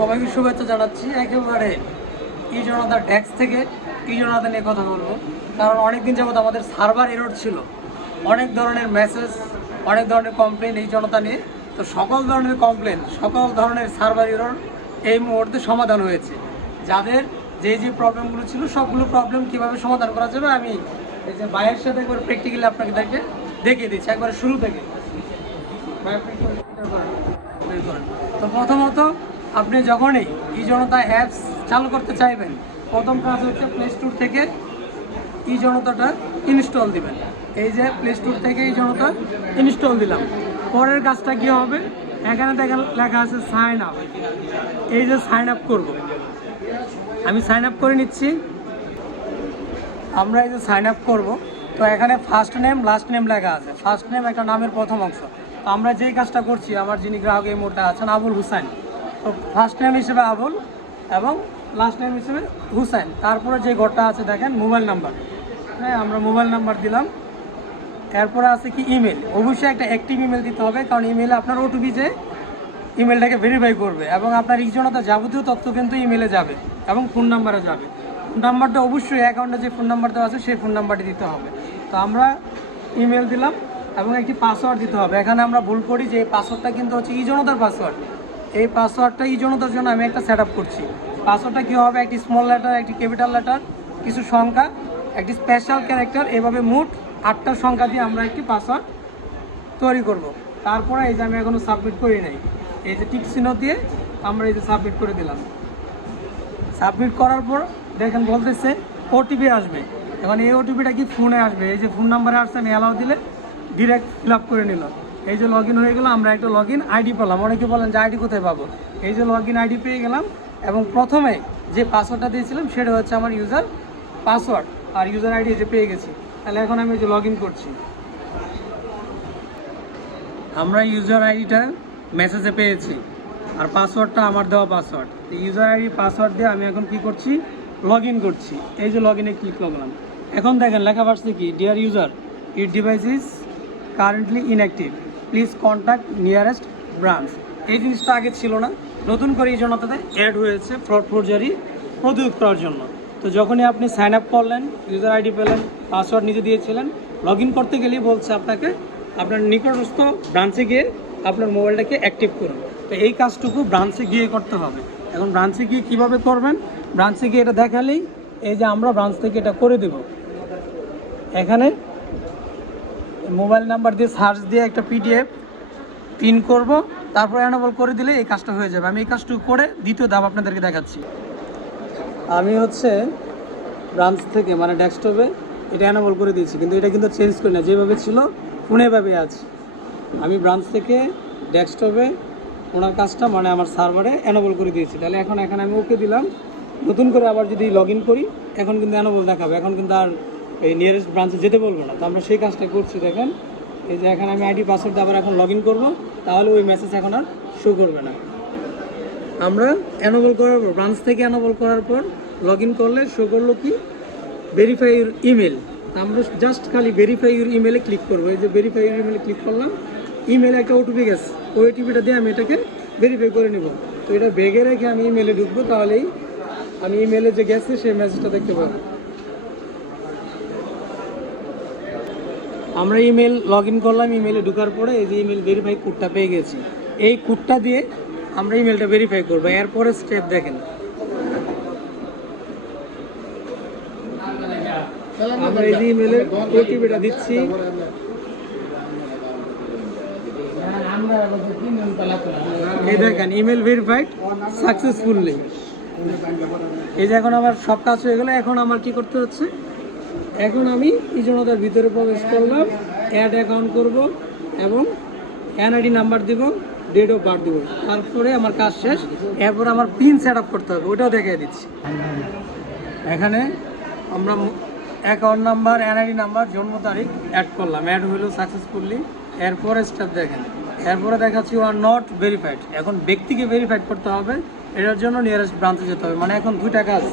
সবাইকে শুভেচ্ছা জানাচ্ছি। একেবারে এই জনতা ট্যাক্স থেকে এই জনতা নিয়ে কথা বলব? কারণ অনেক দিন যাবত আমাদের সার্ভার এরোড ছিল। অনেক ধরনের মেসেজ অনেক ধরনের কমপ্লেন এই জনতা নিয়ে। তো সকল ধরনের কমপ্লেন সকল ধরনের সার্ভার এরোড এই মুহূর্তে সমাধান হয়েছে। যাদের যে যে প্রবলেমগুলো ছিল, সবগুলো প্রবলেম কীভাবে সমাধান করা যাবে, আমি এই যে ভাইয়ের সাথে একবার প্র্যাকটিক্যালি আপনাকে দেখে, দেখিয়ে দিচ্ছি, একবার শুরু থেকে। তো প্রথমত আপনি যখনই ই জনতা অ্যাপস চালু করতে চাইবেন, প্রথম কাজ হচ্ছে প্লে স্টোর থেকে ই জনতাটা ইনস্টল দিবেন। এই যে প্লে স্টোর থেকে ই জনতা ইনস্টল দিলাম। পরের কাজটা কী হবে? এখানে দেখা লেখা আছে সাইন আপ এই যে সাইন আপ করব। আমি সাইন আপ করে নিচ্ছি। আমরা এই যে সাইন আপ করব। তো এখানে ফার্স্ট নেম লাস্ট নেম লেখা আছে। ফার্স্ট নেম একটা নামের প্রথম অংশ। তো আমরা যেই কাজটা করছি, আমার যিনি গ্রাহক এই মুহূর্তে আছেন, আবুল হুসাইন। তো ফার্স্ট নেম হিসেবে আবুল এবং লাস্ট নেম হিসেবে হুসাইন। তারপরে যে ঘরটা আছে দেখেন মোবাইল নাম্বার হ্যাঁ আমরা মোবাইল নাম্বার দিলাম। এরপরে আছে কি ইমেল অবশ্যই একটা অ্যাক্টিভ ইমেল দিতে হবে, কারণ ইমেলে আপনার ওটিপি যে ইমেলটাকে ভেরিফাই করবে এবং আপনার ইজনতা যাবতীয় তথ্য কিন্তু ইমেলে যাবে এবং ফোন নাম্বারে যাবে। ফোন নাম্বারটা অবশ্যই অ্যাকাউন্টে যে ফোন নাম্বার দেওয়া আছে, সেই ফোন নাম্বারটি দিতে হবে। তো আমরা ইমেল দিলাম এবং একটি পাসওয়ার্ড দিতে হবে। এখানে আমরা ভুল করি যে পাসওয়ার্ডটা কিন্তু হচ্ছে ইজনতার পাসওয়ার্ড এই পাসওয়ার্ডটা এই জনতার জন্য আমি একটা সেট করছি। পাসওয়ার্ডটা কী হবে? একটি স্মল লেটার একটি ক্যাপিটাল লেটার কিছু সংখ্যা, একটি স্পেশাল ক্যারেক্টার এভাবে মোট আটটা সংখ্যা দিয়ে আমরা একটি পাসওয়ার্ড তৈরি করব। তারপরে এই যে আমি এখনও সাবমিট করি নাই। এই যে টিক চিহ্ন দিয়ে আমরা এই যে সাবমিট করে দিলাম। সাবমিট করার পর দেখেন বলতেছে ওটিপি আসবে। এখন এই ওটিপিটা কি ফোনে আসবে? এই যে ফোন নাম্বারে আসছে, আমি অ্যালাউ দিলে ডিরেক্ট ফিল করে নিল এই যে লগ হয়ে গেলো, আমরা একটা লগ আইডি পেলাম। অনেকে বলেন যে আইডি কোথায় পাবো? এই যে লগ আইডি পেয়ে গেলাম এবং প্রথমে যে পাসওয়ার্ডটা দিয়েছিলাম, সেটা হচ্ছে আমার ইউজার পাসওয়ার্ড আর ইউজার আইডি যে পেয়ে গেছি। তাহলে এখন আমি যে লগ করছি। আমরা ইউজার আইডিটা মেসেজে পেয়েছি আর পাসওয়ার্ডটা আমার দেওয়া পাসওয়ার্ড ইউজার আইডি পাসওয়ার্ড দিয়ে আমি এখন কি করছি? লগ করছি। এই যে লগ ইনে ক্লিক করলাম। এখন দেখেন, লেখা পাচ্ছে কি? Dear user it device is currently inactive please contact nearest branch এই জিনিসটা আগে ছিল না। নতুন করে এই জন্য তাদের অ্যাড হয়েছে ফ্রড ফোরজারি প্রতিরোধ করার জন্য। তো যখনই আপনি সাইন আপ করলেন ইউজার আইডি পেলেন পাসওয়ার্ড নিজে দিয়েছিলেন লগ ইন করতে গেলেই বলছে আপনাকে, আপনার নিকটস্থ ব্রাঞ্চে গিয়ে আপনার মোবাইলটাকে অ্যাক্টিভ করুন। তো এই কাজটুকু ব্রাঞ্চে গিয়ে করতে হবে। এখন ব্রাঞ্চে গিয়ে কীভাবে করবেন? ব্রাঞ্চে গিয়ে এটা দেখালেই এই যে আমরা ব্রাঞ্চ থেকে এটা করে দেব। এখানে মোবাইল নাম্বার দিয়ে সার্চ দিয়ে একটা পিডিএফ পিন করব, তারপর অ্যানাবল করে দিলে এই কাজটা হয়ে যাবে। আমি এই কাজটুকু করে দ্বিতীয় ধাপ আপনাদেরকে দেখাচ্ছি। আমি হচ্ছে ব্রাঞ্চ থেকে মানে ডেস্কটপে এটা অ্যানাবল করে দিয়েছি, কিন্তু এটা কিন্তু চেঞ্জ করি না যেভাবে ছিল এভাবে আছে আমি ব্রাঞ্চ থেকে ডেস্কটপে ওনার কাজটা মানে আমার সার্ভারে অ্যানাবল করে দিয়েছি। তাহলে এখন এখানে আমি ওকে দিলাম। নতুন করে আবার যদি লগ করি, এখন কিন্তু অ্যানাবল দেখাবে। এখন কিন্তু আর এই নিয়ারেস্ট ব্রাঞ্চে যেতে বলব না। তো আমরা সেই কাজটা করছি, দেখেন। এই যে এখন আমি আইডি পাসওয়ার্ড আবার এখন লগ ইন করব, তাহলে ওই মেসেজ এখন আর শো করবে না। আমরা অ্যানাবল করার পর ব্রাঞ্চ থেকে অ্যানাবল করার পর লগ ইন করলে শো করল কি? ভেরিফাই ইউর ইমেল আমরা জাস্ট খালি ভেরিফাই ইউর ইমেলে ক্লিক করব। এই যে ভেরিফাই ইউর ইমেলে ক্লিক করলাম ইমেলে একটা ওটিপি গেছে। ওই ওটিপিটা দিয়ে আমি এটাকে ভেরিফাই করে নেব। তো এটা বেগে রেখে আমি ইমেলে ঢুকবো, তাহলেই আমি ইমেলে যে গেছে, সেই মেসেজটা দেখতে পাবো। আমরা ইমেল লগ ইন করলাম ইমেলে ঢোকার পরে এই যে ইমেল ভেরিফাই কোডটা পেয়ে গেছি। এই কোডটা দিয়ে আমরা ইমেলটা ভেরিফাই করব। এরপরে স্টেপ দেখেন। আমরা এই যে ইমেলের ওটিপিটা দিচ্ছি। এই দেখেন ইমেল ভেরিফাইড সাকসেসফুলি এই যে এখন আমার সব কাজ হয়ে গেলো, এখন আমার কি করতে হচ্ছে? এখন আমি ইজনতার ভিতরে প্রবেশ করলাম অ্যাড অ্যাকাউন্ট করব এবং এনআইডি নাম্বার দিব ডেট অফ বার্থ দিব। তারপরে আমার কাজ শেষ, এরপর আমার পিন সেট আপ করতে হবে, ওটাও দেখিয়ে দিচ্ছি। এখানে আমরা অ্যাকাউন্ট নাম্বার এনআইডি নাম্বার জন্ম তারিখ অ্যাড করলাম। অ্যাড হলো সাকসেসফুলি এরপরে স্টেপ দেখেন। এরপরে দেখাচ্ছি আর নট ভেরিফাইড এখন ব্যক্তিকে ভেরিফাইড করতে হবে, এটার জন্য নিয়ারেস্ট ব্রাঞ্চে যেতে হবে। মানে এখন দুইটা কাজ।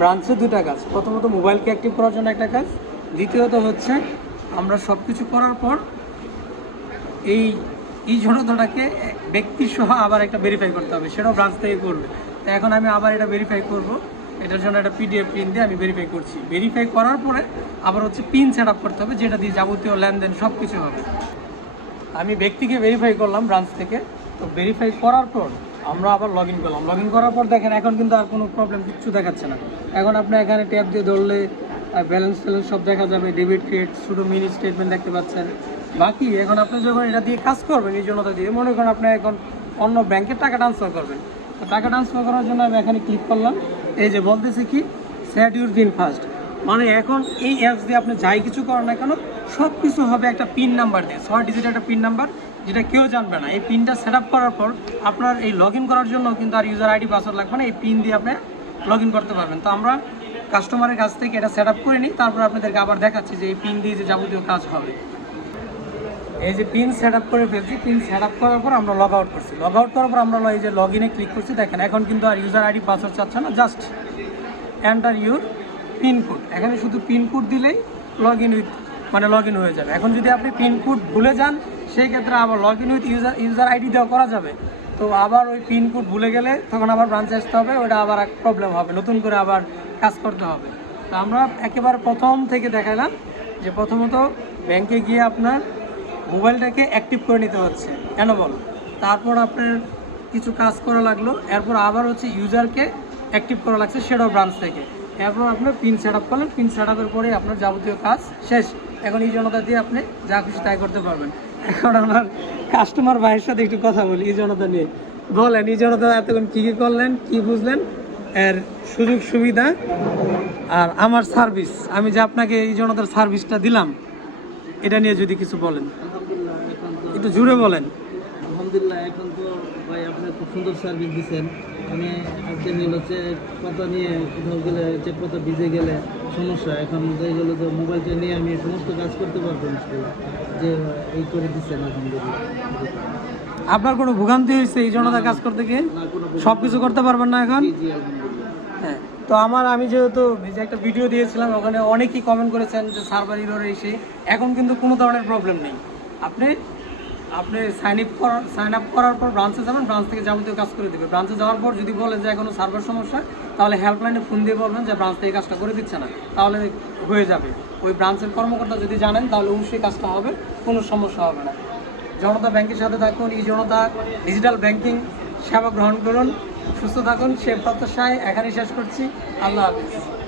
ব্রাঞ্চে দুটা কাজ। প্রথমত মোবাইলকে অ্যাক্টিভ করার জন্য একটা কাজ। দ্বিতীয়ত হচ্ছে আমরা সব কিছু করার পর এই এই ব্যক্তি সহ আবার একটা ভেরিফাই করতে হবে। সেটাও ব্রাঞ্চ থেকে করবে। তো এখন আমি আবার এটা ভেরিফাই করব। এটার জন্য একটা পিডিএফ প্রিন্ট দিয়ে আমি ভেরিফাই করছি। ভেরিফাই করার পরে আবার হচ্ছে পিন সেট আপ করতে হবে, যেটা দিয়ে যাবতীয় লেনদেন সব কিছু হবে। আমি ব্যক্তিকে ভেরিফাই করলাম ব্রাঞ্চ থেকে। তো ভেরিফাই করার পর আমরা আবার লগ ইন করলাম। লগ ইন করার পর দেখেন, এখন কিন্তু আর কোনো প্রবলেম কিচ্ছু দেখাচ্ছে না। এখন আপনি এখানে ট্যাপ দিয়ে ধরলে ব্যালেন্স ট্যালেন্স সব দেখা যাবে। ডেবিট ক্রেডিট শুধু মিনি স্টেটমেন্ট দেখতে পাচ্ছেন। বাকি, এখন আপনি যখন এটা দিয়ে কাজ করবেন, এই জনতা দিয়ে, মনে করেন আপনি এখন অন্য ব্যাংকের টাকা ট্রান্সফার করবেন। টাকা ট্রান্সফার করার জন্য আমি এখানে ক্লিক করলাম। এই যে বলতেছি কি? সেট ইউর পিন ফার্স্ট মানে এখন এই অ্যাপস দিয়ে আপনি যাই কিছু করেন না কেন সব কিছু হবে একটা পিন নাম্বার দিয়ে। ছয় ডিজিট একটা পিন নাম্বার যেটা কেউ জানবে না, এই পিনটা সেট করার পর আপনার এই লগ করার জন্য কিন্তু আর ইউজার আইডি পাসওয়ার্ড লাগবে না, এই পিন দিয়ে আপনি লগ করতে পারবেন। তো আমরা কাস্টমারের কাছ থেকে এটা সেট করে নিই, তারপর আপনাদেরকে আবার দেখাচ্ছি যে এই পিন দিয়ে যে যাবতীয় কাজ হবে। এই যে পিন সেট করে ফেলছি পিন সেট করার পর আমরা লগ আউট করছি। লগ আউট করার পর আমরা এই যে লগ ইনে ক্লিক করছি, দেখেন এখন কিন্তু আর ইউজার আইডি পাসওয়ার্ড চাচ্ছে না জাস্ট এন্টার ইউর পিনকোড এখানে শুধু পিনকোড দিলেই লগ ইন উইথ মানে লগ ইন হয়ে যাবে। এখন যদি আপনি পিনকোড ভুলে যান সেই ক্ষেত্রে আবার log in with user user ID দেওয়া করা যাবে। তো আবার ওই পিন কোড ভুলে গেলে তখন আবার ব্রাঞ্চে আসতে হবে ওটা আবার এক প্রবলেম হবে, নতুন করে আবার কাজ করতে হবে। তো আমরা একেবারে প্রথম থেকে দেখালাম যে প্রথমত ব্যাংকে গিয়ে আপনার মোবাইলটাকে অ্যাক্টিভ করে নিতে হচ্ছে। অ্যানোবল তারপর আপনার কিছু কাজ করা লাগল, এরপর আবার হচ্ছে ইউজারকে অ্যাক্টিভ করা লাগছে সেটাও ব্রাঞ্চ থেকে। এরপর আপনার পিন সেট আপ করলেন পিন সেট আপের পরে আপনার যাবতীয় কাজ শেষ। এখন এই জনতা দিয়ে আপনি যা খুশি তাই করতে পারবেন। এখন আমার কাস্টমার ভাইয়ের সাথে একটু কথা বলি এই জনতা নিয়ে। বলেন এই জনতা এতক্ষণ কী কী করলেন কী বুঝলেন? এর সুযোগ সুবিধা আর আমার সার্ভিস আমি যে আপনাকে এই জনতার সার্ভিসটা দিলাম এটা নিয়ে যদি কিছু বলেন। একটু জুড়ে বলেন। আলহামদুলিল্লাহ এখন তো ভাই আপনি খুব সুন্দর সার্ভিস দিচ্ছেন আমি আজকে নিল হচ্ছে পাতা নিয়ে কোথাও গেলে চেক পাতা ভিজে গেলে সমস্যা। এখন হয়ে গেলে তো মোবাইলটা নিয়ে আমি সমস্ত কাজ করতে পারব ইনশাল্লাহ। যে এই করে দিচ্ছেন আলহামদুলিল্লাহ। আপনার কোনো ভোগান্তি হয়েছে এই জনতার কাজ করতে গিয়ে? সব কিছু করতে পারবেন না এখন? হ্যাঁ তো আমার আমি যেহেতু যে একটা ভিডিও দিয়েছিলাম ওখানে অনেকেই কমেন্ট করেছেন যে সার্ভার ইরোর এসে এখন কিন্তু কোনো ধরনের প্রবলেম নেই। আপনি আপনি সাইন আপ করার সাইন আপ করার পর ব্রাঞ্চে যাবেন ব্রাঞ্চ থেকে যাবতীয় কাজ করে দেবে। ব্রাঞ্চে যাওয়ার পর যদি বলে যে এখনও সার্ভার সমস্যা, তাহলে হেল্পলাইনে ফোন দিয়ে বলবেন যে ব্রাঞ্চ থেকে কাজটা করে দিচ্ছে না। তাহলে হয়ে যাবে। ওই ব্রাঞ্চের কর্মকর্তা যদি জানেন, তাহলে অবশ্যই কাজটা হবে, কোনো সমস্যা হবে না। জনতা ব্যাংকের সাথে থাকুন এই জনতা ডিজিটাল ব্যাংকিং সেবা গ্রহণ করুন, সুস্থ থাকুন, সে প্রত্যাশায় এখানেই শেষ করছি। আল্লাহ হাফিজ।